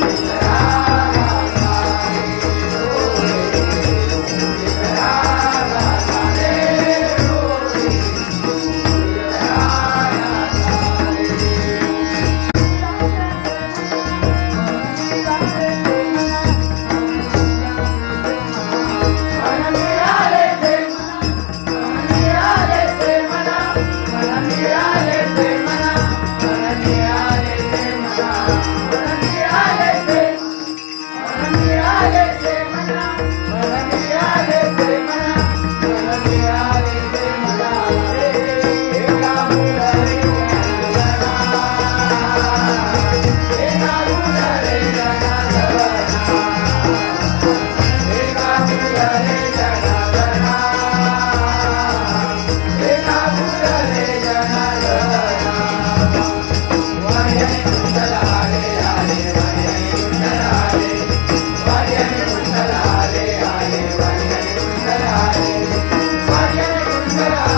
Música Yeah.